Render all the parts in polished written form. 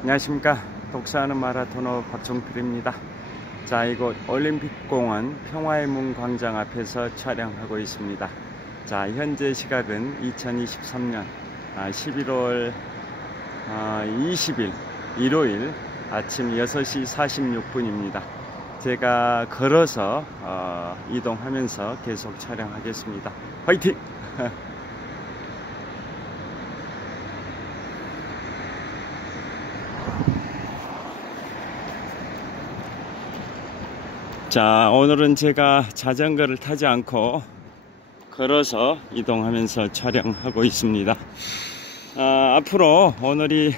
안녕하십니까. 독서하는 마라토너 박종필입니다. 자, 이곳 올림픽공원 평화의 문 광장 앞에서 촬영하고 있습니다. 자, 현재 시각은 2023년 11월 20일 일요일 아침 6시 46분입니다. 제가 걸어서 이동하면서 계속 촬영하겠습니다. 화이팅! 자, 오늘은 제가 자전거를 타지 않고 걸어서 이동하면서 촬영하고 있습니다. 앞으로 오늘이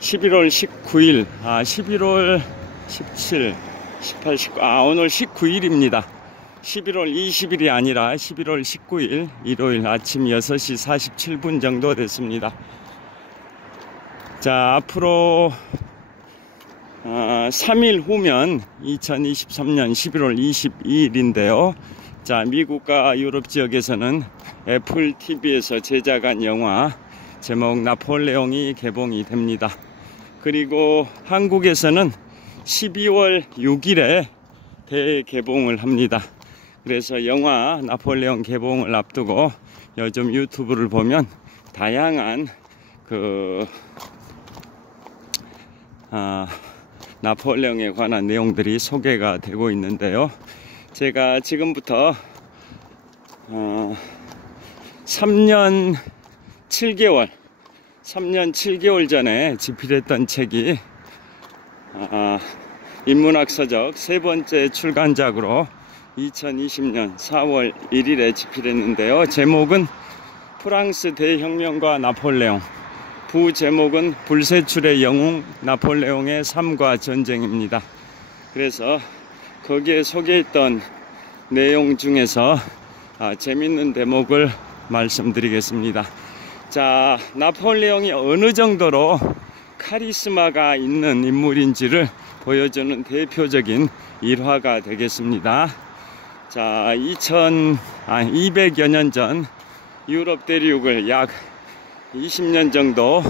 11월 19일, 11월 17, 18, 19, 오늘 19일입니다. 11월 20일이 아니라 11월 19일 일요일 아침 6시 47분 정도 됐습니다. 자, 앞으로 3일 후면 2023년 11월 22일인데요. 자, 미국과 유럽 지역에서는 애플 TV에서 제작한 영화 제목 나폴레옹이 개봉이 됩니다. 그리고 한국에서는 12월 6일에 대개봉을 합니다. 그래서 영화 나폴레옹 개봉을 앞두고 요즘 유튜브를 보면 다양한 나폴레옹에 관한 내용들이 소개가 되고 있는데요. 제가 지금부터 3년 7개월 전에 집필했던 책이 인문학 서적 세 번째 출간작으로 2020년 4월 1일에 집필했는데요. 제목은 프랑스 대혁명과 나폴레옹, 부제목은 불세출의 영웅 나폴레옹의 삶과 전쟁입니다. 그래서 거기에 소개했던 내용 중에서 재밌는 대목을 말씀드리겠습니다. 자, 나폴레옹이 어느 정도로 카리스마가 있는 인물인지를 보여주는 대표적인 일화가 되겠습니다. 자, 200여 년 전 유럽 대륙을 약 20년 정도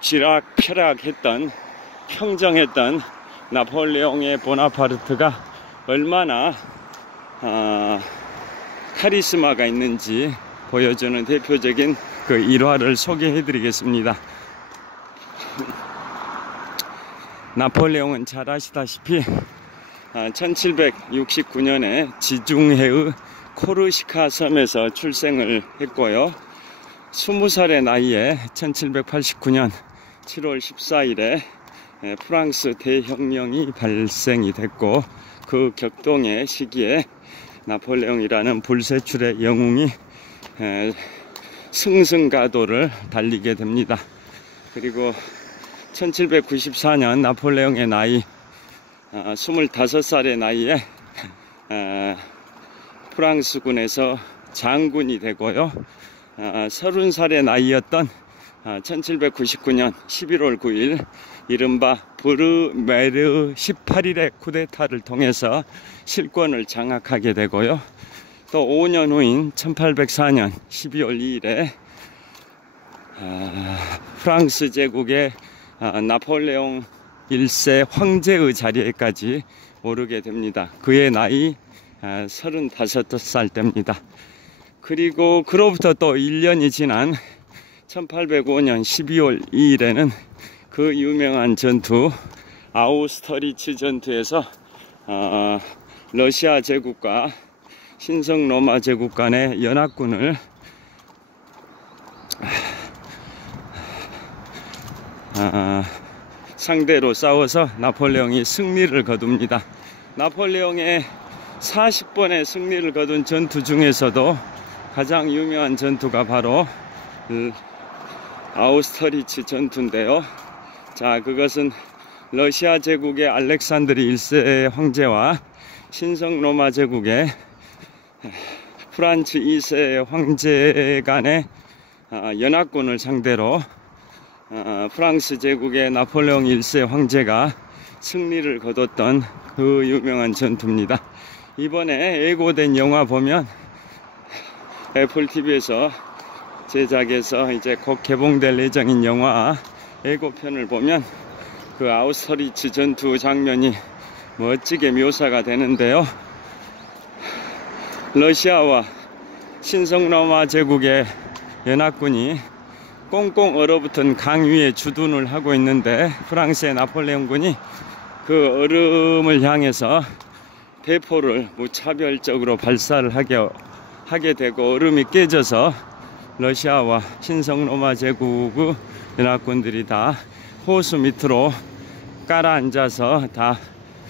쥐락펴락했던 평정했던 나폴레옹의 보나파르트가 얼마나 카리스마가 있는지 보여주는 대표적인 그 일화를 소개해 드리겠습니다. 나폴레옹은 잘 아시다시피 1769년에 지중해의 코르시카 섬에서 출생을 했고요. 20살의 나이에 1789년 7월 14일에 프랑스 대혁명이 발생이 됐고, 그 격동의 시기에 나폴레옹이라는 불세출의 영웅이 승승가도를 달리게 됩니다. 그리고 1794년 나폴레옹의 나이 25살의 나이에 프랑스군에서 장군이 되고요. 30살의 나이였던 1799년 11월 9일 이른바 브르메르 18일의 쿠데타를 통해서 실권을 장악하게 되고요. 또 5년 후인 1804년 12월 2일에 프랑스 제국의 나폴레옹 1세 황제의 자리에까지 오르게 됩니다. 그의 나이 35살 때입니다. 그리고 그로부터 또 1년이 지난 1805년 12월 2일에는 그 유명한 전투 아우스터리츠 전투에서 러시아 제국과 신성 로마 제국 간의 연합군을 상대로 싸워서 나폴레옹이 승리를 거둡니다. 나폴레옹의 40번의 승리를 거둔 전투 중에서도 가장 유명한 전투가 바로 아우스터리츠 전투인데요. 자, 그것은 러시아 제국의 알렉산드리 1세 황제와 신성 로마 제국의 프란츠 2세 황제 간의 연합군을 상대로 프랑스 제국의 나폴레옹 1세 황제가 승리를 거뒀던 그 유명한 전투입니다. 이번에 예고된 영화 보면 애플 TV에서 제작해서 이제 곧 개봉될 예정인 영화 예고편을 보면 그 아우스터리츠 전투 장면이 멋지게 묘사가 되는데요. 러시아와 신성로마 제국의 연합군이 꽁꽁 얼어붙은 강 위에 주둔을 하고 있는데, 프랑스의 나폴레옹군이 그 얼음을 향해서 대포를 무차별적으로 발사를 하게 되고, 얼음이 깨져서 러시아와 신성로마 제국의 연합군들이 다 호수 밑으로 깔아앉아서 다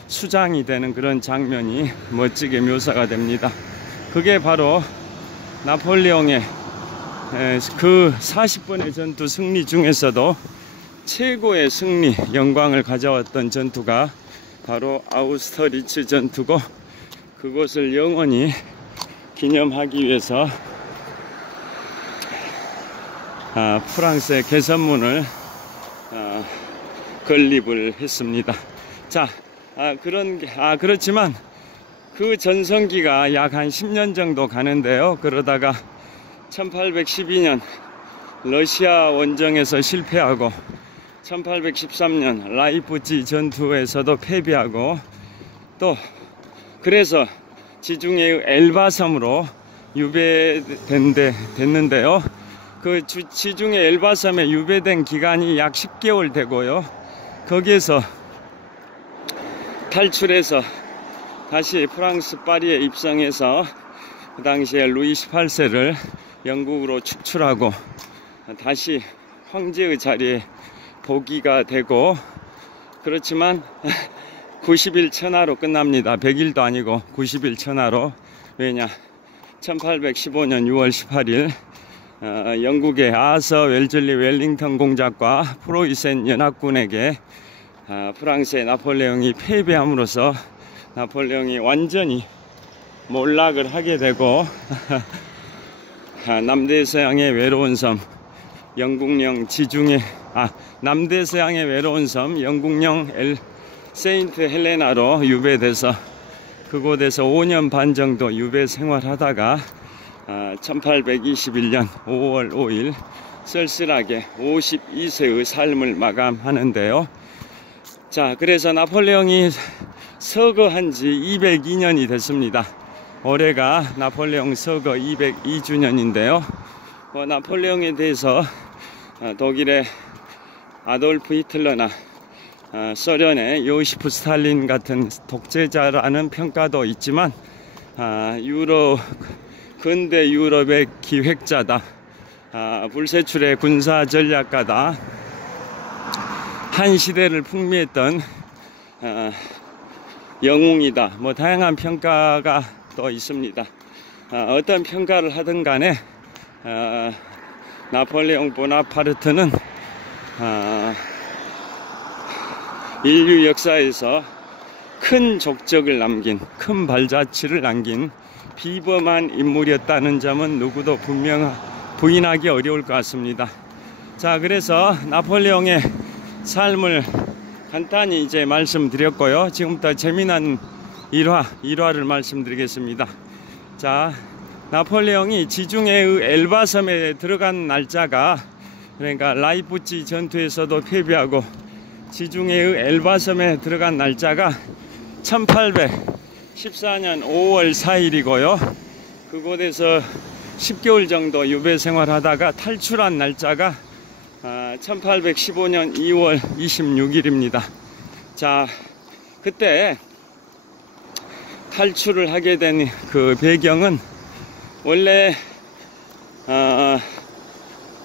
수장이 되는 그런 장면이 멋지게 묘사가 됩니다. 그게 바로 나폴레옹의 그 40번의 전투 승리 중에서도 최고의 승리, 영광을 가져왔던 전투가 바로 아우스터리츠 전투고, 그것을 영원히 기념하기 위해서 프랑스의 개선문을 건립을 했습니다. 자, 그렇지만 그 전성기가 약 한 10년 정도 가는데요. 그러다가 1812년 러시아 원정에서 실패하고 1813년 라이프치 전투에서도 패배하고, 또 그래서 지중해의 엘바 섬으로 유배됐는데요. 그 지중해 엘바 섬에 유배된 기간이 약 10개월 되고요. 거기에서 탈출해서 다시 프랑스 파리에 입성해서 그 당시에 루이 18세를 영국으로 축출하고 다시 황제의 자리에 복위가 되고, 그렇지만 90일 천하로 끝납니다. 100일도 아니고 90일 천하로. 왜냐, 1815년 6월 18일 영국의 아서 웰즐리 웰링턴 공작과 프로이센 연합군에게 프랑스의 나폴레옹이 패배함으로써 나폴레옹이 완전히 몰락을 하게 되고 남대서양의 외로운 섬 영국령 지중해 남대서양의 외로운 섬 영국령 세인트 헬레나로 유배돼서 그곳에서 5년 반 정도 유배 생활하다가 1821년 5월 5일 쓸쓸하게 52세의 삶을 마감하는데요. 자, 그래서 나폴레옹이 서거한 지 202년이 됐습니다. 올해가 나폴레옹 서거 202주년인데요. 나폴레옹에 대해서 독일의 아돌프 히틀러나 소련의 요시프 스탈린 같은 독재자라는 평가도 있지만 근대 유럽의 기획자다, 불세출의 군사 전략가다, 한 시대를 풍미했던 영웅이다, 뭐 다양한 평가가 또 있습니다. 어떤 평가를 하든 간에 나폴레옹 보나파르트는 인류 역사에서 큰 족적을 남긴, 큰 발자취를 남긴 비범한 인물이었다는 점은 누구도 부인하기 어려울 것 같습니다. 자, 그래서 나폴레옹의 삶을 간단히 이제 말씀드렸고요. 지금부터 재미난 일화를 말씀드리겠습니다. 자, 나폴레옹이 지중해의 엘바 섬에 들어간 날짜가, 그러니까 라이프치 전투에서도 패배하고 지중해의 엘바 섬에 들어간 날짜가 1814년 5월 4일이고요. 그곳에서 10개월 정도 유배 생활하다가 탈출한 날짜가 1815년 2월 26일입니다. 자, 그때 탈출을 하게 된 그 배경은 원래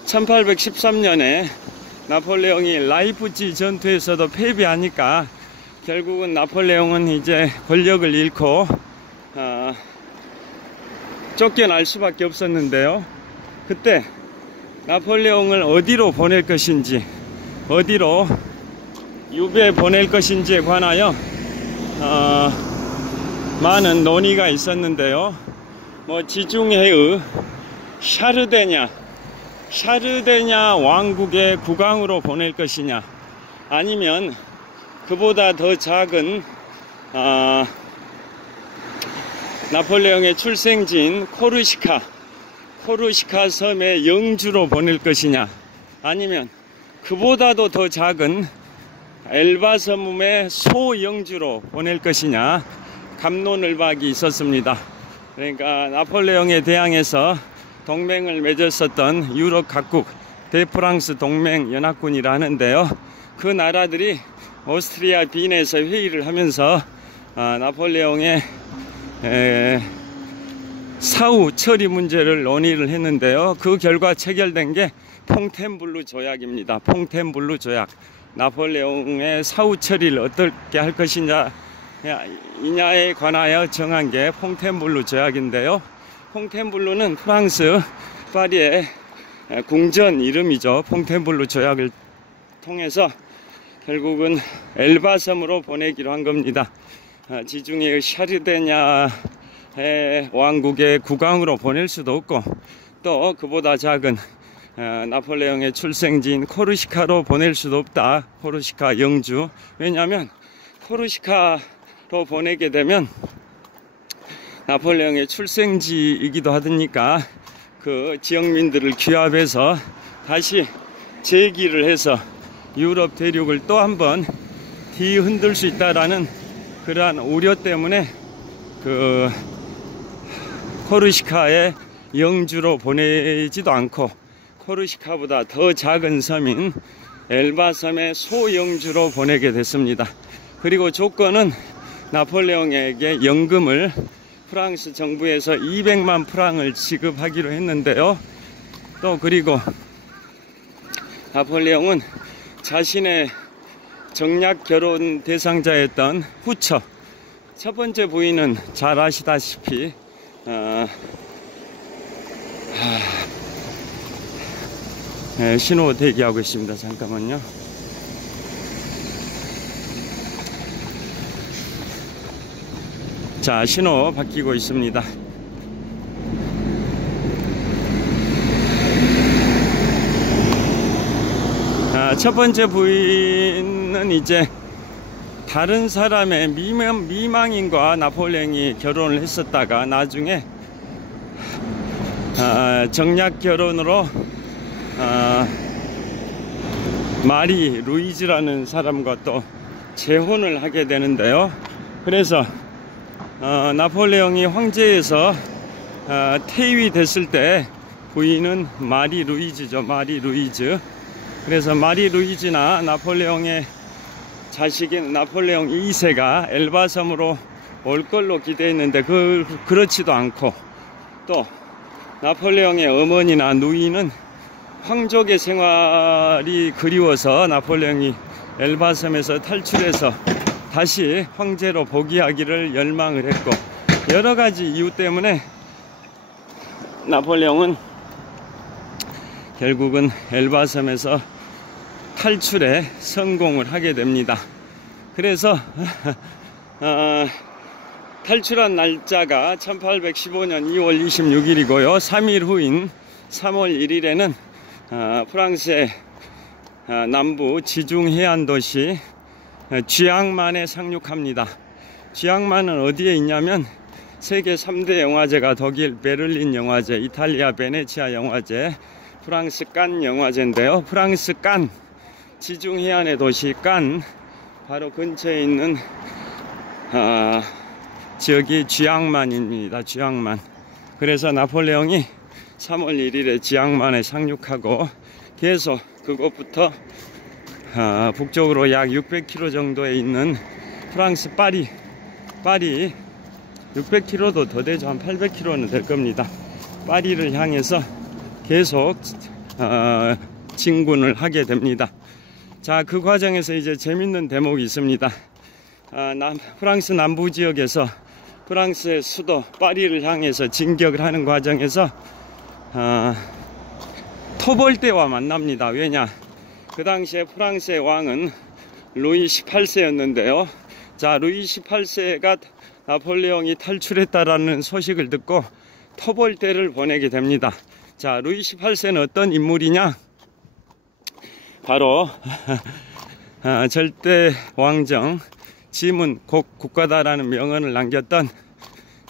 1813년에 나폴레옹이 라이프치 전투에서도 패배하니까 결국은 나폴레옹은 이제 권력을 잃고 쫓겨날 수밖에 없었는데요. 그때 나폴레옹을 어디로 보낼 것인지, 어디로 유배 보낼 것인지에 관하여 많은 논의가 있었는데요. 뭐 지중해의 샤르데냐 왕국의 국왕으로 보낼 것이냐, 아니면 그보다 더 작은 나폴레옹의 출생지인 코르시카 섬의 영주로 보낼 것이냐, 아니면 그보다도 더 작은 엘바 섬의 소영주로 보낼 것이냐, 갑론을박이 있었습니다. 그러니까 나폴레옹에 대항해서 동맹을 맺었었던 유럽 각국 대프랑스 동맹 연합군이라 하는데요, 그 나라들이 오스트리아 빈에서 회의를 하면서 나폴레옹의 사후 처리 문제를 논의를 했는데요, 그 결과 체결된 게 퐁텐블루 조약입니다. 퐁텐블루 조약. 나폴레옹의 사후 처리를 어떻게 할 것이냐 이냐에 관하여 정한 게 퐁텐블루 조약인데요, 퐁텐블루는 프랑스 파리의 궁전 이름이죠. 퐁텐블루 조약을 통해서 결국은 엘바 섬으로 보내기로 한 겁니다. 지중해의 샤르데냐의 왕국의 국왕으로 보낼 수도 없고, 또 그보다 작은 나폴레옹의 출생지인 코르시카로 보낼 수도 없다. 코르시카 영주. 왜냐하면 코르시카로 보내게 되면 나폴레옹의 출생지이기도 하니까 그 지역민들을 규합해서 다시 재기를 해서 유럽 대륙을 또 한번 뒤흔들 수 있다라는 그러한 우려 때문에 그 코르시카의 영주로 보내지도 않고 코르시카보다 더 작은 섬인 엘바 섬의 소영주로 보내게 됐습니다. 그리고 조건은 나폴레옹에게 연금을 프랑스 정부에서 200만 프랑을 지급하기로 했는데요, 또 그리고 나폴레옹은 자신의 정략 결혼 대상자였던 후처, 첫 번째 부인은 잘 아시다시피 신호 대기하고 있습니다. 잠깐만요. 자, 신호 바뀌고 있습니다. 첫 번째 부인은 이제 다른 사람의 미망인과 나폴레옹이 결혼을 했었다가 나중에 정략 결혼으로 마리 루이즈라는 사람과 또 재혼을 하게 되는데요, 그래서 나폴레옹이 황제에서 퇴위 됐을 때 부인은 마리 루이즈죠. 마리 루이즈. 그래서 마리 루이즈나 나폴레옹의 자식인 나폴레옹 2세가 엘바 섬으로 올 걸로 기대했는데 그렇지도 않고, 또 나폴레옹의 어머니나 누이는 황족의 생활이 그리워서 나폴레옹이 엘바 섬에서 탈출해서 다시 황제로 복위하기를 열망을 했고, 여러 가지 이유 때문에 나폴레옹은 결국은 엘바 섬에서 탈출에 성공을 하게 됩니다. 그래서 탈출한 날짜가 1815년 2월 26일이고요. 3일 후인 3월 1일에는 프랑스의 남부 지중 해안 도시 쥐앙만에 상륙합니다. 쥐앙만은 어디에 있냐면 세계 3대 영화제가 독일 베를린 영화제, 이탈리아 베네치아 영화제, 프랑스 칸 영화제인데요, 프랑스 칸 지중 해안의 도시 칸 바로 근처에 있는 지역이 쥐앙만입니다. 쥐앙만. 그래서 나폴레옹이 3월 1일에 쥐앙만에 상륙하고 계속 그곳부터 북쪽으로 약 600km 정도에 있는 프랑스 파리 600km도 더 되죠. 한 800km는 될 겁니다. 파리를 향해서 계속 진군을 하게 됩니다. 자, 그 과정에서 이제 재밌는 대목이 있습니다. 프랑스 남부 지역에서 프랑스의 수도 파리를 향해서 진격을 하는 과정에서 토벌대와 만납니다. 왜냐? 그 당시에 프랑스의 왕은 루이 18세였는데요. 자, 루이 18세가 나폴레옹이 탈출했다라는 소식을 듣고 토벌대를 보내게 됩니다. 자, 루이 18세는 어떤 인물이냐? 바로 절대 왕정 지문 국가다라는 명언을 남겼던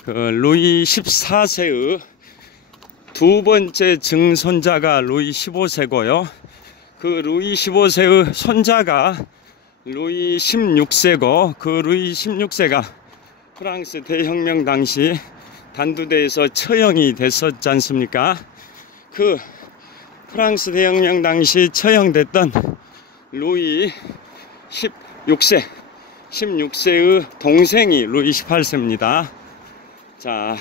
그 루이 14세의 두 번째 증손자가 루이 15세고요. 그 루이 15세의 손자가 루이 16세고, 그 루이 16세가 프랑스 대혁명 당시 단두대에서 처형이 됐었지 않습니까? 그 프랑스 대혁명 당시 처형됐던 루이 16세의 동생이 루이 18세입니다. 자,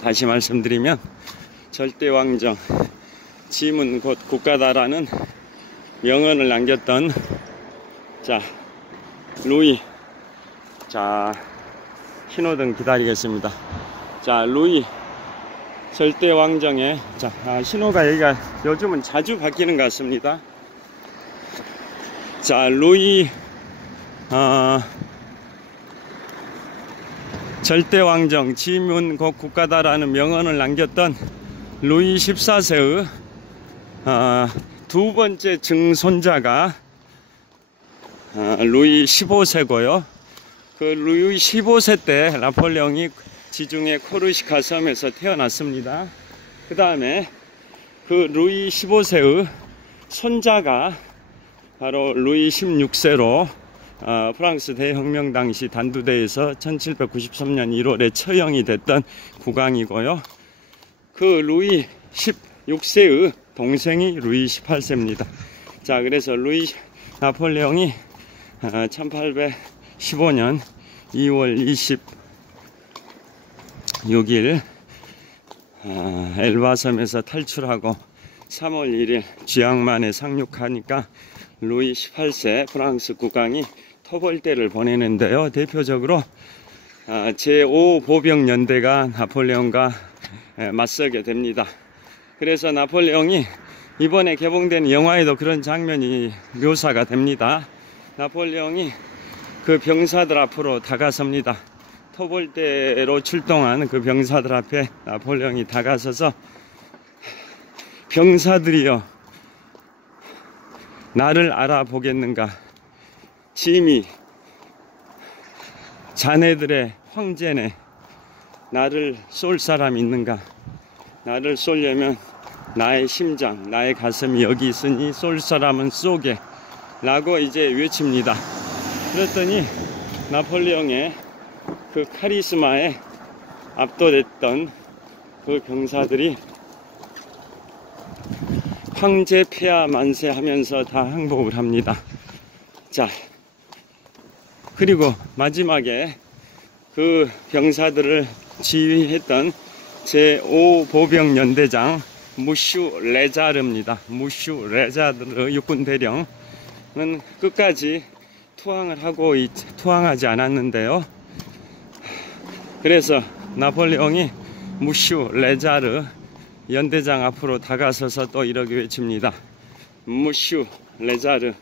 다시 말씀드리면 절대왕정, 짐은 곧 국가다라는 명언을 남겼던, 자, 루이, 자, 신호등 기다리겠습니다. 자, 루이 절대왕정에, 자, 신호가 여기가 요즘은 자주 바뀌는 것 같습니다. 자, 루이 절대왕정, 짐은 곧 국가다라는 명언을 남겼던 루이 14세의 두 번째 증손자가 루이 15세고요. 그 루이 15세 때 나폴레옹이 지중해 코르시카 섬에서 태어났습니다. 그 다음에 그 루이 15세의 손자가 바로 루이 16세로 프랑스 대혁명 당시 단두대에서 1793년 1월에 처형이 됐던 국왕이고요. 그 루이 16세의 동생이 루이 18세입니다. 자, 그래서 루이 나폴레옹이 1815년 2월 26일 엘바섬에서 탈출하고 3월 1일 쥐앙만에 상륙하니까 루이 18세 프랑스 국왕이 토벌대를 보내는데요. 대표적으로 제5보병연대가 나폴레옹과 맞서게 됩니다. 그래서 나폴레옹이 이번에 개봉된 영화에도 그런 장면이 묘사가 됩니다. 나폴레옹이 그 병사들 앞으로 다가섭니다. 토벌대로 출동한 그 병사들 앞에 나폴레옹이 다가서서, 병사들이여, 나를 알아보겠는가? 짐이 자네들의 황제네. 나를 쏠 사람 있는가? 나를 쏠려면 나의 심장, 나의 가슴이 여기 있으니 쏠 사람은 쏘게 라고 이제 외칩니다. 그랬더니 나폴레옹의 그 카리스마에 압도됐던 그 병사들이 황제 폐하 만세 하면서 다 항복을 합니다. 자, 그리고 마지막에 그 병사들을 지휘했던 제5보병연대장 무슈 레자르입니다. 무슈 레자르 육군대령은 끝까지 투항하지 않았는데요. 그래서 나폴레옹이 무슈 레자르 연대장 앞으로 다가서서 또 이렇게 외칩니다. 무슈 레자르,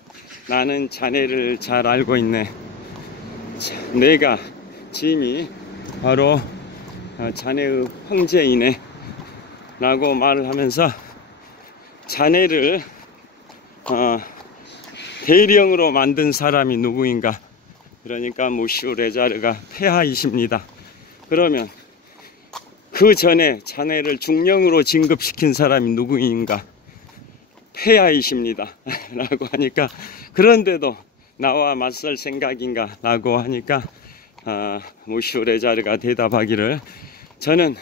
나는 자네를 잘 알고 있네. 내가, 짐이 바로 자네의 황제이네 라고 말을 하면서, 자네를 대령으로 만든 사람이 누구인가? 그러니까 무슈 레자르가 폐하이십니다. 그러면 그 전에 자네를 중령으로 진급시킨 사람이 누구인가? 폐하이십니다 라고 하니까, 그런데도 나와 맞설 생각인가? 라고 하니까 무슈 레자르가 대답하기를, 저는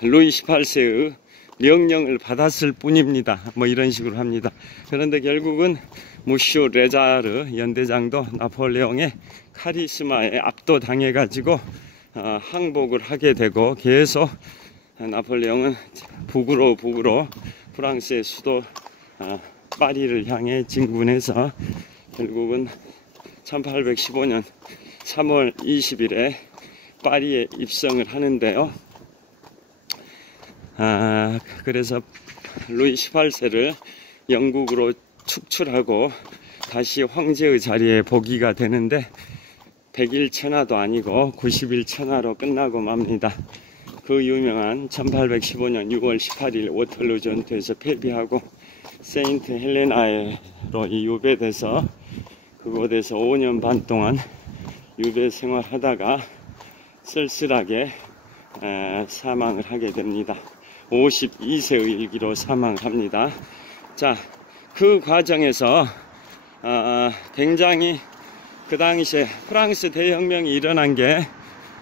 루이 18세의 명령을 받았을 뿐입니다. 뭐 이런 식으로 합니다. 그런데 결국은 무슈 레자르 연대장도 나폴레옹의 카리스마에 압도당해 가지고 항복을 하게 되고, 계속 나폴레옹은 북으로 프랑스의 수도 파리를 향해 진군해서 결국은 1815년 3월 20일에 파리에 입성을 하는데요. 그래서 루이 18세를 영국으로 축출하고 다시 황제의 자리에 복위가 되는데, 100일 천하도 아니고 90일 천하로 끝나고 맙니다. 그 유명한 1815년 6월 18일 워털루 전투에서 패배하고 세인트 헬레나로 유배돼서 그곳에서 5년 반 동안 유배 생활하다가 쓸쓸하게 사망을 하게 됩니다. 52세의 일기로 사망을 합니다. 자, 그 과정에서 굉장히 그 당시에 프랑스 대혁명이 일어난 게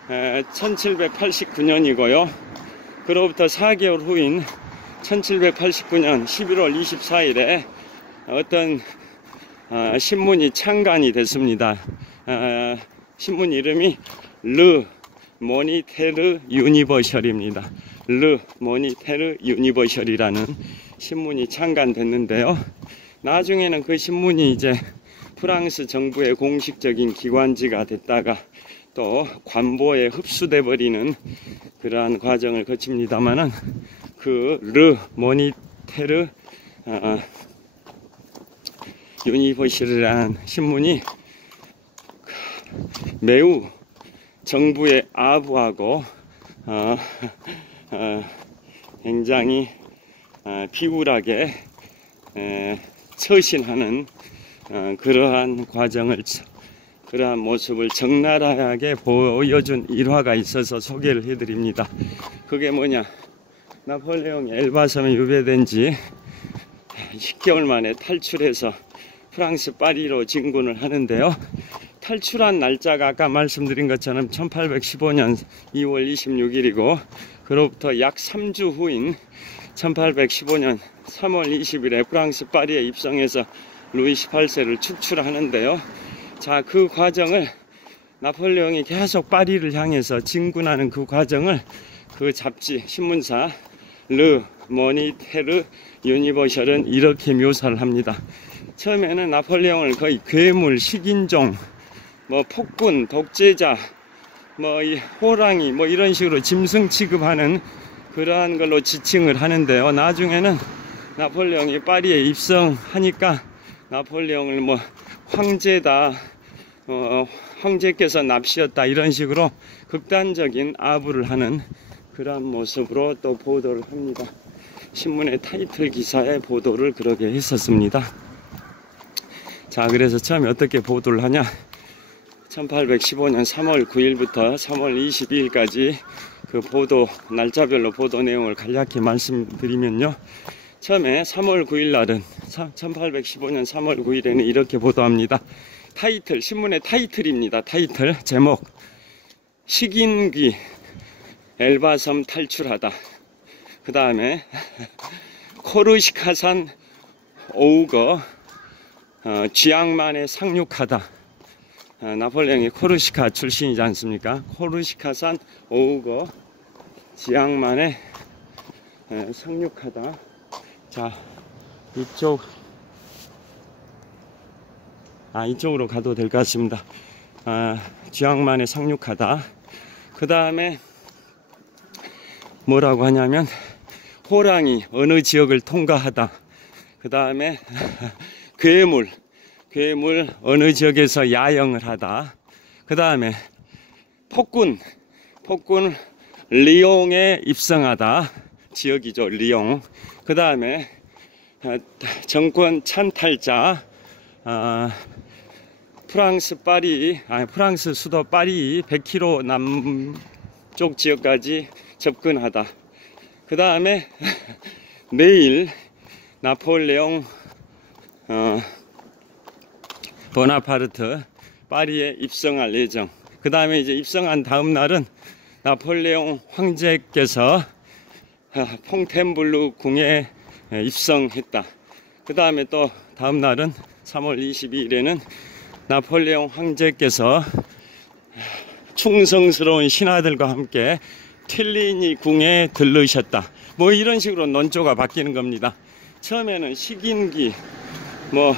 1789년이고요. 그로부터 4개월 후인 1789년 11월 24일에 어떤 신문이 창간이 됐습니다. 신문 이름이 르 모니테르 유니버셜입니다. 르 모니테르 유니버셜이라는 신문이 창간됐는데요. 나중에는 그 신문이 이제 프랑스 정부의 공식적인 기관지가 됐다가 또 관보에 흡수돼 버리는 그러한 과정을 거칩니다만은 그 르 모니테르 유니버셜이라는 신문이 매우 정부에 아부하고 굉장히 비굴하게 처신하는 그러한 과정을, 그러한 모습을 적나라하게 보여준 일화가 있어서 소개를 해드립니다. 그게 뭐냐, 나폴레옹이 엘바섬에 유배된 지 10개월 만에 탈출해서 프랑스 파리로 진군을 하는데요. 탈출한 날짜가 아까 말씀드린 것처럼 1815년 2월 26일이고 그로부터 약 3주 후인 1815년 3월 20일에 프랑스 파리에 입성해서 루이 18세를 축출하는데요. 자, 그 과정을 나폴레옹이 계속 파리를 향해서 진군하는 그 과정을 그 잡지 신문사 르 모니테르 유니버셜은 이렇게 묘사를 합니다. 처음에는 나폴레옹을 거의 괴물, 식인종, 뭐 폭군, 독재자, 뭐 이 호랑이, 뭐 이런 식으로 짐승 취급하는 그러한 걸로 지칭을 하는데요. 나중에는 나폴레옹이 파리에 입성하니까 나폴레옹을 뭐 황제다, 황제께서 납시였다, 이런 식으로 극단적인 아부를 하는 그러한 모습으로 또 보도를 합니다. 신문의 타이틀 기사에 보도를 그렇게 했었습니다. 자, 그래서 처음에 어떻게 보도를 하냐, 1815년 3월 9일부터 3월 22일까지 그 보도 날짜별로 보도 내용을 간략히 말씀드리면요, 처음에 3월 9일 날은 1815년 3월 9일에는 이렇게 보도합니다. 타이틀, 신문의 타이틀입니다. 타이틀 제목, 식인귀 엘바섬 탈출하다. 그 다음에 코르시카산 오우거 쥐앙만에 상륙하다. 나폴레옹이 코르시카 출신이지 않습니까? 코르시카산 오우거 쥐앙만에 상륙하다. 자, 이쪽으로 가도 될 것 같습니다. 쥐앙만에 상륙하다. 그 다음에 뭐라고 하냐면 호랑이 어느 지역을 통과하다. 그 다음에 괴물 어느 지역에서 야영을 하다. 그 다음에 폭군 리옹에 입성하다. 지역이죠, 리옹. 그 다음에 정권 찬탈자, 프랑스 수도 파리 100km 남쪽 지역까지 접근하다. 그 다음에 내일 나폴레옹 보나파르트 파리에 입성할 예정. 그 다음에 이제 입성한 다음 날은 나폴레옹 황제께서 퐁텐블루 궁에 입성했다. 그 다음에 또 다음 날은 3월 22일에는 나폴레옹 황제께서 충성스러운 신하들과 함께 틸리니 궁에 들르셨다. 뭐 이런 식으로 논조가 바뀌는 겁니다. 처음에는 식인귀, 뭐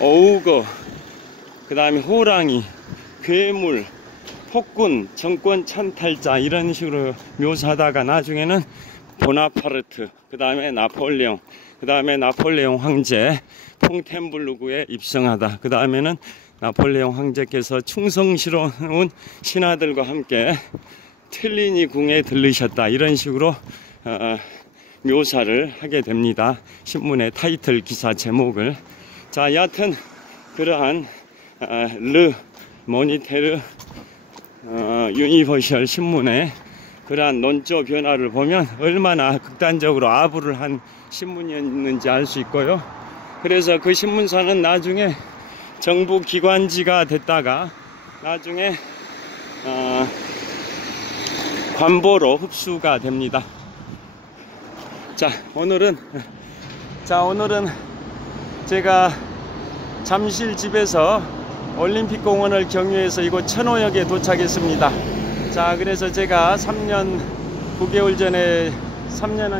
어우거, 그 다음에 호랑이, 괴물, 폭군, 정권 찬탈자, 이런 식으로 묘사하다가 나중에는 보나파르트, 그 다음에 나폴레옹, 그 다음에 나폴레옹 황제 퐁텐블루구에 입성하다. 그 다음에는 나폴레옹 황제께서 충성스러운 신하들과 함께 틸리니 궁에 들르셨다. 이런 식으로 묘사를 하게 됩니다. 신문의 타이틀 기사 제목을. 자, 여하튼 그러한 르 모니테르 유니버셜 신문의 그러한 논조 변화를 보면 얼마나 극단적으로 아부를 한 신문이었는지 알 수 있고요. 그래서 그 신문사는 나중에 정부 기관지가 됐다가 나중에 관보로 흡수가 됩니다. 자, 오늘은 제가 잠실 집에서 올림픽공원을 경유해서 이곳 천호역에 도착했습니다. 자, 그래서 제가 3년 한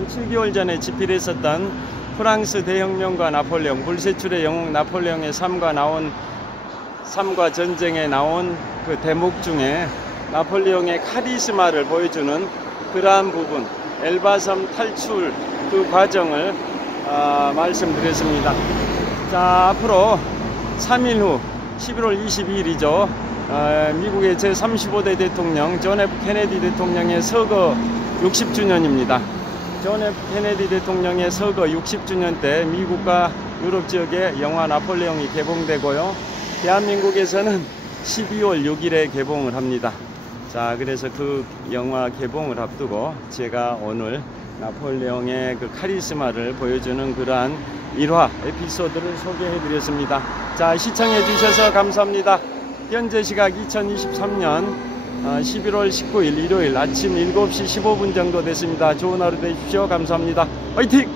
7개월 전에 집필했었던 프랑스 대혁명과 나폴레옹, 물세출의 영웅 나폴레옹의 삶과 전쟁에 나온 그 대목 중에 나폴레옹의 카리스마를 보여주는 그러한 부분, 엘바섬 탈출 그 과정을 말씀드렸습니다. 자, 앞으로 3일 후 11월 22일이죠. 미국의 제35대 대통령 존 F 케네디 대통령의 서거 60주년입니다. 존 F 케네디 대통령의 서거 60주년 때 미국과 유럽 지역에 영화 나폴레옹이 개봉되고요. 대한민국에서는 12월 6일에 개봉을 합니다. 자, 그래서 그 영화 개봉을 앞두고 제가 오늘 나폴레옹의 그 카리스마를 보여주는 그러한 일화 에피소드를 소개해 드렸습니다. 자, 시청해 주셔서 감사합니다. 현재 시각 2023년 11월 19일 일요일 아침 7시 15분 정도 됐습니다. 좋은 하루 되십시오. 감사합니다. 화이팅!